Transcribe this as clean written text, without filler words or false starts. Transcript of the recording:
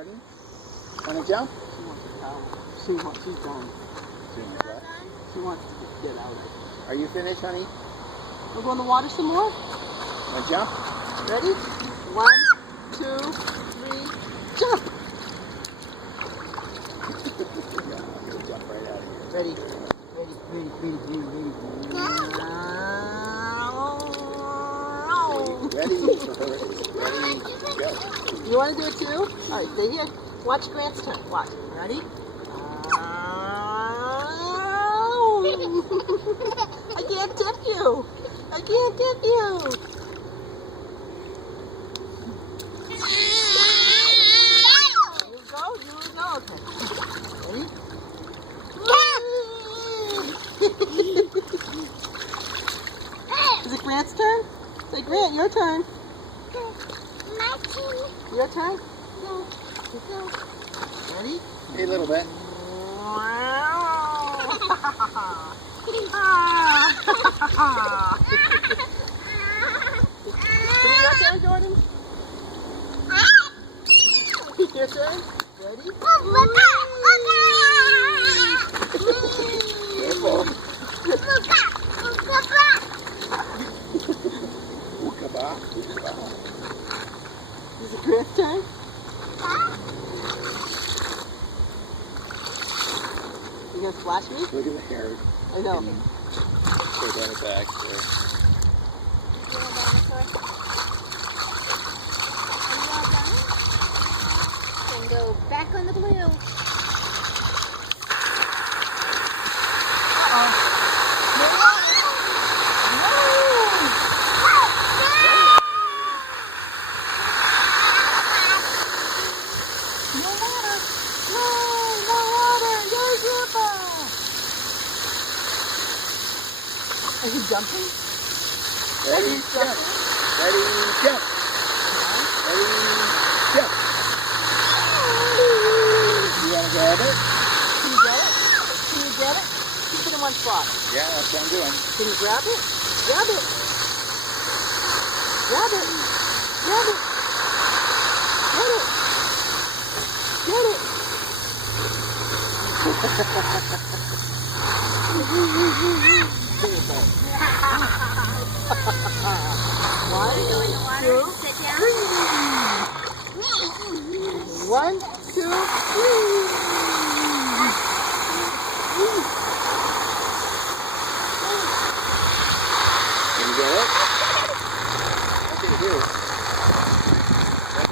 Jordan. Want to jump? She wants to towel. She's done. What? She wants to get out of it. Are you finished, honey? We'll go in the water some more? Want to jump? Ready? 1, 2, 3, jump! Yeah, I'm going to jump right out of here. Ready? Ready for her. Ready, go. You want to do it too? All right, stay here. Watch Grant's turn. Watch. Ready? I can't tip you. I can't tip you. You go. Okay. Ready? Is it Grant's turn? Say, Grant, your turn. My turn. Your turn? No. Ready? Hey, a little bit. Is it your turn, Jordan? Your turn? Ready? Careful. Ookaba, ookaba. Is it Grant's turn? You gonna splash me? Look at the hair. I know. Go down the back there. And go back on the blue. Are you jumping? Ready, jump. Ready, jump. Ready, jump. You want to grab it? Can you get it? Can you get it? Keep it in one spot. Yeah, that's what I'm doing. Can you grab it? Grab it. Grab it. Grab it. Get it. Get it. One, two, three.